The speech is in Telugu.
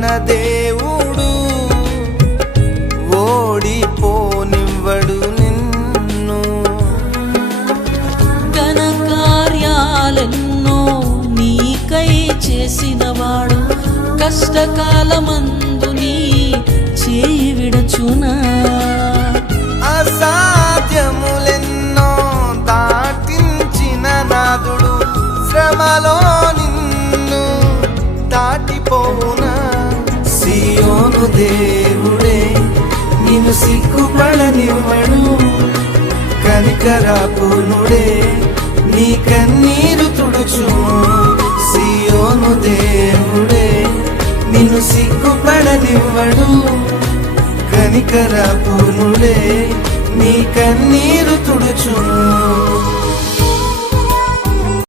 మన దేవుడు ఓడిపోనివ్వడు నిన్ను. ఘన కార్యాలెన్నో నీకై చేసినవాడు కష్టకాలమందు నీ చేయి విడచునా. అసాధ్యములెన్నో దాటించిన నాదుడు శ్రమలో నిన్ను దాటిపోవునా. సియోను దేవుడే నిన్ను సిగ్గుపడనివ్వడు, కనికరాపూర్ణుడే నీ కన్నీరు తుడుచును. సియోను దేవుడే నిన్ను సిగ్గుపడనివ్వడు, కనికరాపూర్ణుడే నీ కన్నీరు తుడుచు.